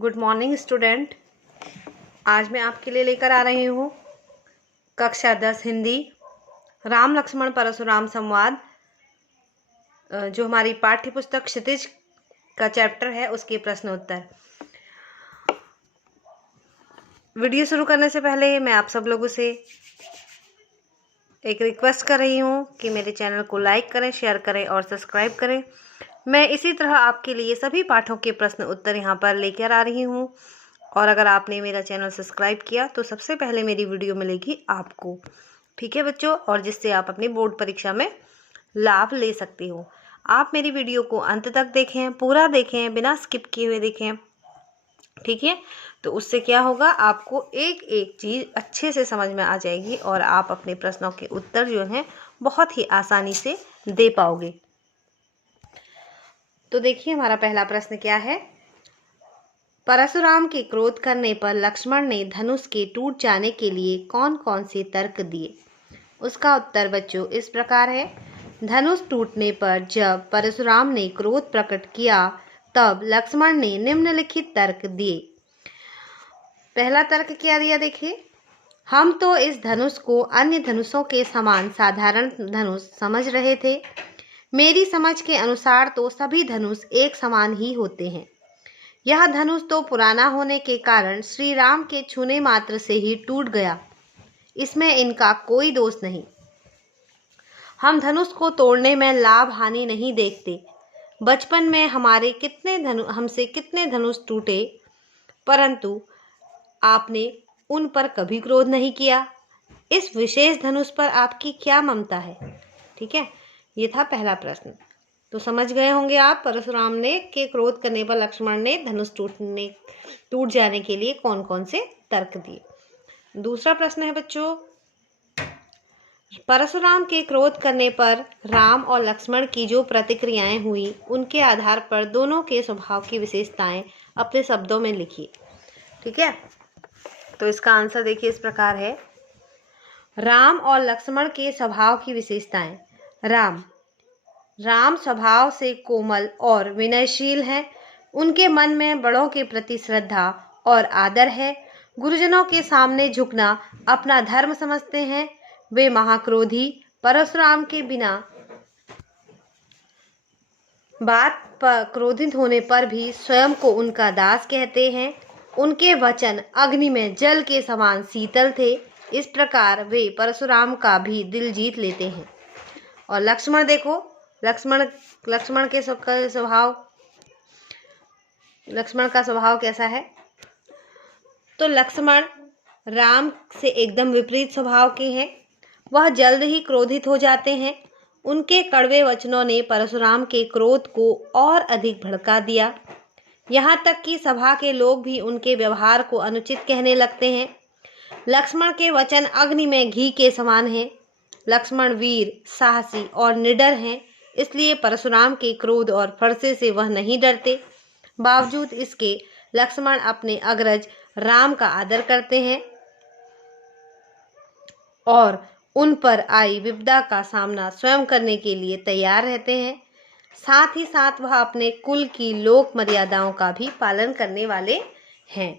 Good morning student. आज मैं आपके लिए लेकर आ रही हूँ कक्षा 10 हिंदी राम लक्ष्मण परशुराम संवाद, जो हमारी पाठ्य पुस्तक क्षितिज का चैप्टर है उसके प्रश्न उत्तर। वीडियो शुरू करने से पहले मैं आप सब लोगों से एक रिक्वेस्ट कर रही हूँ कि मेरे चैनल को लाइक करें, शेयर करें और सब्सक्राइब करें। मैं इसी तरह आपके लिए सभी पाठों के प्रश्न उत्तर यहाँ पर लेकर आ रही हूँ। और अगर आपने मेरा चैनल सब्सक्राइब किया तो सबसे पहले मेरी वीडियो मिलेगी आपको। ठीक है बच्चों, और जिससे आप अपनी बोर्ड परीक्षा में लाभ ले सकते हो। आप मेरी वीडियो को अंत तक देखें, पूरा देखें, बिना स्किप किए हुए देखें। ठीक है, तो उससे क्या होगा, आपको एक एक चीज़ अच्छे से समझ में आ जाएगी और आप अपने प्रश्नों के उत्तर जो हैं बहुत ही आसानी से दे पाओगे। तो देखिए हमारा पहला प्रश्न क्या है। परशुराम के क्रोध करने पर लक्ष्मण ने धनुष के टूट जाने के लिए कौन कौन से तर्क दिए। उसका उत्तर बच्चों इस प्रकार है। धनुष टूटने पर जब परशुराम ने क्रोध प्रकट किया तब लक्ष्मण ने निम्नलिखित तर्क दिए। पहला तर्क क्या दिया, देखिए। हम तो इस धनुष को अन्य धनुषों के समान साधारण धनुष समझ रहे थे। मेरी समझ के अनुसार तो सभी धनुष एक समान ही होते हैं। यह धनुष तो पुराना होने के कारण श्री राम के छूने मात्र से ही टूट गया, इसमें इनका कोई दोष नहीं। हम धनुष को तोड़ने में लाभ हानि नहीं देखते। बचपन में हमसे कितने धनुष टूटे, परंतु आपने उन पर कभी क्रोध नहीं किया। इस विशेष धनुष पर आपकी क्या ममता है। ठीक है, ये था पहला प्रश्न। तो समझ गए होंगे आप परशुराम ने के क्रोध करने पर लक्ष्मण ने धनुष टूट जाने के लिए कौन कौन से तर्क दिए। दूसरा प्रश्न है बच्चों, परशुराम के क्रोध करने पर राम और लक्ष्मण की जो प्रतिक्रियाएं हुई उनके आधार पर दोनों के स्वभाव की विशेषताएं अपने शब्दों में लिखिए। ठीक है, तो इसका आंसर देखिए इस प्रकार है। राम और लक्ष्मण के स्वभाव की विशेषताएं। राम स्वभाव से कोमल और विनयशील हैं। उनके मन में बड़ों के प्रति श्रद्धा और आदर है। गुरुजनों के सामने झुकना अपना धर्म समझते हैं। वे महाक्रोधी परशुराम के बिना बात पर क्रोधित होने पर भी स्वयं को उनका दास कहते हैं। उनके वचन अग्नि में जल के समान शीतल थे। इस प्रकार वे परशुराम का भी दिल जीत लेते हैं। और लक्ष्मण देखो, लक्ष्मण का स्वभाव कैसा है। तो लक्ष्मण राम से एकदम विपरीत स्वभाव के हैं। वह जल्द ही क्रोधित हो जाते हैं। उनके कड़वे वचनों ने परशुराम के क्रोध को और अधिक भड़का दिया। यहाँ तक कि सभा के लोग भी उनके व्यवहार को अनुचित कहने लगते हैं। लक्ष्मण के वचन अग्नि में घी के समान हैं। लक्ष्मण वीर, साहसी और निडर हैं, इसलिए परशुराम के क्रोध और फरसे से वह नहीं डरते। बावजूद इसके लक्ष्मण अपने अग्रज राम का आदर करते हैं और उन पर आई विपदा का सामना स्वयं करने के लिए तैयार रहते हैं। साथ ही साथ वह अपने कुल की लोक मर्यादाओं का भी पालन करने वाले हैं।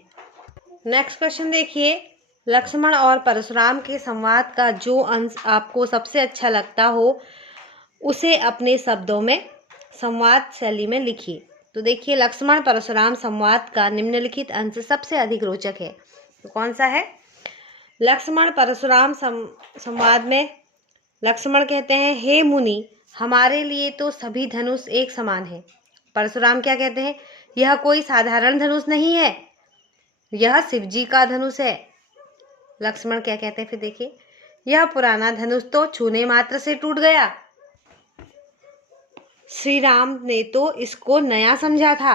नेक्स्ट क्वेश्चन देखिए। लक्ष्मण और परशुराम के संवाद का जो अंश आपको सबसे अच्छा लगता हो उसे अपने शब्दों में संवाद शैली में लिखिए। तो देखिए लक्ष्मण परशुराम संवाद का निम्नलिखित अंश सबसे अधिक रोचक है। तो कौन सा है। लक्ष्मण परशुराम संवाद में लक्ष्मण कहते हैं, हे मुनि, हमारे लिए तो सभी धनुष एक समान है। परशुराम क्या कहते हैं, यह कोई साधारण धनुष नहीं है, यह शिव जी का धनुष है। लक्ष्मण क्या कहते हैं फिर देखिए, यह पुराना धनुष तो छूने मात्र से टूट गया, श्री राम ने तो इसको नया समझा था।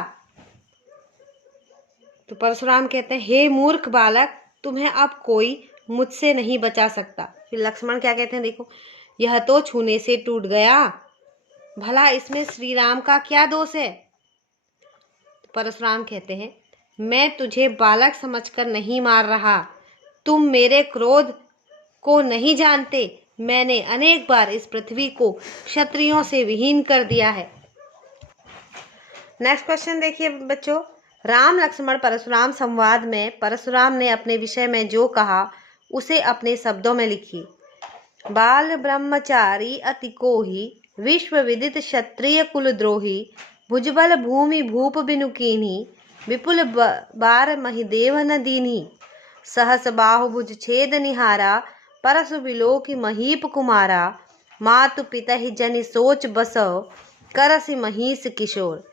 तो परशुराम कहते हैं, हे मूर्ख बालक, तुम्हें अब कोई मुझसे नहीं बचा सकता। फिर लक्ष्मण क्या कहते हैं देखो, यह तो छूने से टूट गया, भला इसमें श्री राम का क्या दोष है। तो परशुराम कहते हैं, मैं तुझे बालक समझकर नहीं मार रहा, तुम मेरे क्रोध को नहीं जानते। मैंने अनेक बार इस पृथ्वी को क्षत्रियों से विहीन कर दिया है। नेक्स्ट क्वेश्चन देखिए बच्चों। राम लक्ष्मण परशुराम संवाद में परशुराम ने अपने विषय में जो कहा उसे अपने शब्दों में लिखिए। बाल ब्रह्मचारी अति कोहि, विश्व विदित क्षत्रिय कुलद्रोही, भुजबल भूमि भूप बिनु कीन्ही, विपुल बार महिदेव न दीन्ही। सहस बाहुभुज छेद निहारा, परसु विलोकि महीप कुमारा, मातु पितहि जनि सोच बसौ, करसि महीस किशोर।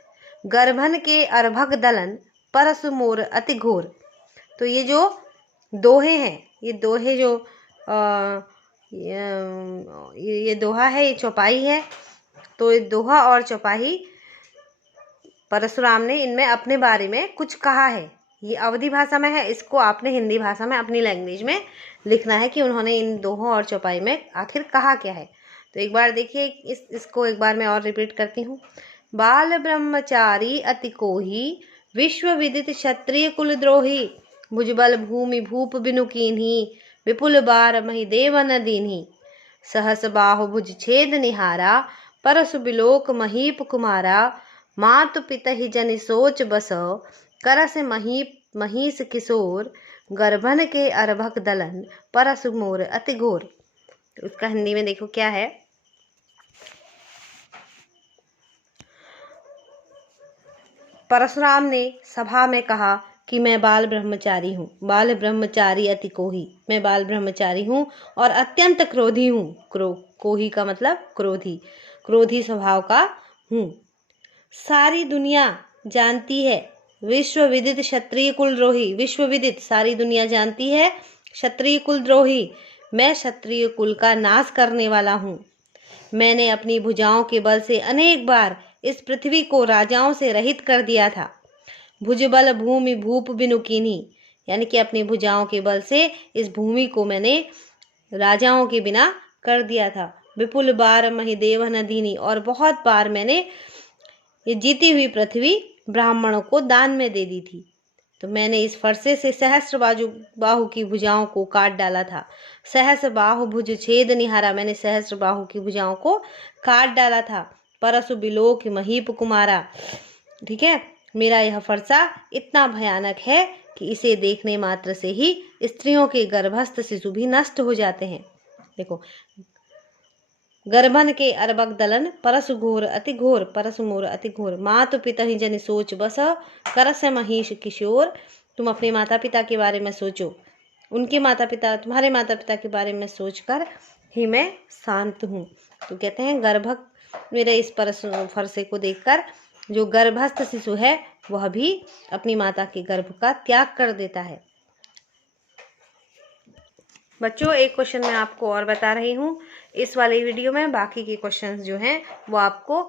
गर्भन के अर्भक दलन, परसु मोर अति घोर। तो ये जो दोहे हैं, ये दोहे जो ये दोहा है, ये चौपाई है। तो ये दोहा और चौपाई परशुराम ने इनमें अपने बारे में कुछ कहा है। ये अवधी भाषा में है, इसको आपने हिंदी भाषा में अपनी लैंग्वेज में लिखना है कि उन्होंने इन दोहों और चौपाई में आखिर कहा क्या है। तो एक बार देखिए, इसको एक बार मैं और रिपीट करती हूँ। बाल ब्रह्मचारी अति कोहि, विश्व विदित क्षत्रिय कुलद्रोही, भुजबल भूमि भूप बिनु कीन्ही, विपुल बार महिदेव न दीन्ही। सहस बाहुभुज छेद निहारा, परसु बिलोक महीप कुमारा, मातु पितहि जनि सोच बसौ, करस महीस किशोर। गर्भन के अर्भक दलन, परसु मोर अति घोर। तो उसका हिंदी में देखो क्या है। परशुराम ने सभा में कहा कि मैं बाल ब्रह्मचारी हूँ। बाल ब्रह्मचारी अति कोही, मैं बाल ब्रह्मचारी हूँ और अत्यंत क्रोधी हूँ। कोही का मतलब क्रोधी, क्रोधी स्वभाव का हूँ। सारी दुनिया जानती है, विश्व विदित क्षत्रिय कुलद्रोही, विश्व विदित सारी दुनिया जानती है, क्षत्रिय कुलद्रोही, मैं क्षत्रिय कुल का नाश करने वाला हूँ। मैंने अपनी भुजाओं के बल से अनेक बार इस पृथ्वी को राजाओं से रहित कर दिया था। भुजबल भूमि भूप बिनु कीन्ही, यानी कि अपनी भुजाओं के बल से इस भूमि को मैंने राजाओं के बिना कर दिया था। विपुल बार महिदेव न दीन्ही, और बहुत बार मैंने ये जीती हुई पृथ्वी ब्राह्मणों को दान में दे दी थी। तो मैंने इस फरसे से सहस्र बाहु की भुजाओं को काट डाला था। सहस्र बाहु भुज छेद निहारा, मैंने सहस्र बाहु की भुजाओं को काट डाला था। परसु बिलोक महीप कुमारा, ठीक है, मेरा यह फरसा इतना भयानक है कि इसे देखने मात्र से ही स्त्रियों के गर्भस्थ शिशु भी नष्ट हो जाते हैं। देखो, गर्भन के अर्भक दलन, परसु घोर अति घोर, परसु मोर अति घोर। मातु पितहि जनि सोच बस, करस महीश किशोर। तुम अपने माता पिता के बारे में सोचो, उनके माता पिता, तुम्हारे माता पिता के बारे में सोचकर ही मैं शांत हूँ। तो कहते हैं गर्भक, मेरे इस फरसे को देखकर जो गर्भस्थ शिशु है वह भी अपनी माता के गर्भ का त्याग कर देता है। बच्चों, एक क्वेश्चन मैं आपको और बता रही हूँ इस वाले वीडियो में। बाकी के क्वेश्चंस जो हैं वो आपको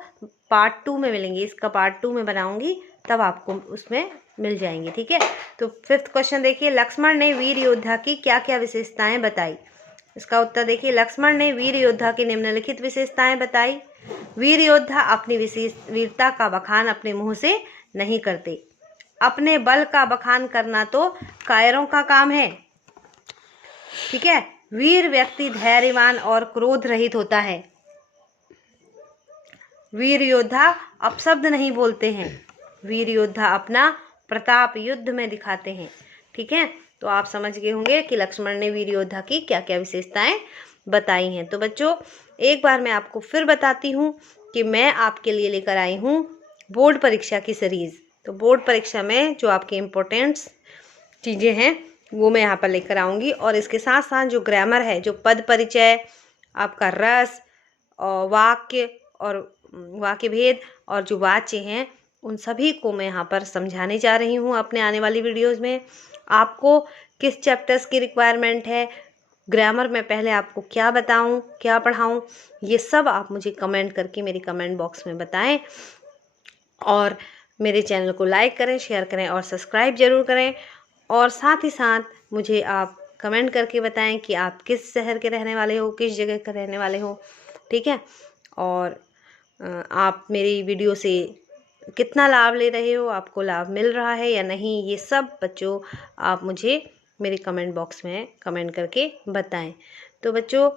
पार्ट 2 में मिलेंगे। इसका पार्ट 2 में बनाऊंगी, तब आपको उसमें मिल जाएंगे, ठीक है। तो 5th क्वेश्चन देखिए, लक्ष्मण ने वीर योद्धा की क्या क्या विशेषताएं बताई। इसका उत्तर देखिए, लक्ष्मण ने वीर योद्धा की निम्नलिखित विशेषताएं बताई। वीर योद्धा अपनी वीरता का बखान अपने मुंह से नहीं करते। अपने बल का बखान करना तो कायरों का काम है, ठीक है। वीर व्यक्ति धैर्यवान और क्रोध रहित होता है। वीर योद्धा अपशब्द नहीं बोलते हैं। वीर योद्धा अपना प्रताप युद्ध में दिखाते हैं, ठीक है। तो आप समझ गए होंगे कि लक्ष्मण ने वीर योद्धा की क्या क्या विशेषताएं बताई हैं। तो बच्चों, एक बार मैं आपको फिर बताती हूँ कि मैं आपके लिए लेकर आई हूँ बोर्ड परीक्षा की सीरीज़। तो बोर्ड परीक्षा में जो आपके इम्पोर्टेंट्स चीज़ें हैं वो मैं यहाँ पर लेकर आऊँगी, और इसके साथ साथ जो ग्रामर है, जो पद परिचय, आपका रस और वाक्य और वाक्य भेद और जो वाच्य हैं, उन सभी को मैं यहाँ पर समझाने जा रही हूँ अपने आने वाली वीडियोज़ में। आपको किस चैप्टर्स की रिक्वायरमेंट है, ग्रामर में पहले आपको क्या बताऊँ, क्या पढ़ाऊँ, ये सब आप मुझे कमेंट करके मेरे कमेंट बॉक्स में बताएं। और मेरे चैनल को लाइक करें, शेयर करें और सब्सक्राइब ज़रूर करें। और साथ ही साथ मुझे आप कमेंट करके बताएं कि आप किस शहर के रहने वाले हो, किस जगह के रहने वाले हो, ठीक है। और आप मेरी वीडियो से कितना लाभ ले रहे हो, आपको लाभ मिल रहा है या नहीं, ये सब बच्चों आप मुझे मेरे कमेंट बॉक्स में कमेंट करके बताएं। तो बच्चों,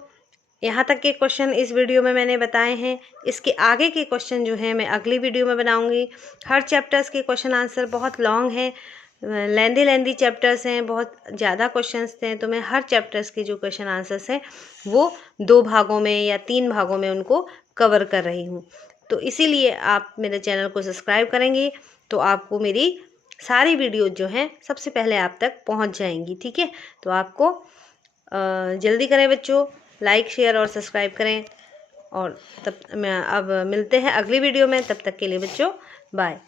यहाँ तक के क्वेश्चन इस वीडियो में मैंने बताए हैं। इसके आगे के क्वेश्चन जो हैं मैं अगली वीडियो में बनाऊंगी। हर चैप्टर्स के क्वेश्चन आंसर बहुत लॉन्ग हैं, लेंदी चैप्टर्स हैं, बहुत ज़्यादा क्वेश्चंस हैं, तो मैं हर चैप्टर्स के जो क्वेश्चन आंसर्स हैं वो 2 भागों में या 3 भागों में उनको कवर कर रही हूँ। तो इसीलिए आप मेरे चैनल को सब्सक्राइब करेंगे तो आपको मेरी सारी वीडियो जो हैं सबसे पहले आप तक पहुँच जाएंगी। ठीक है, तो आपको जल्दी करें बच्चों, लाइक शेयर और सब्सक्राइब करें। और तब मैं अब मिलते हैं अगली वीडियो में, तब तक के लिए बच्चों बाय।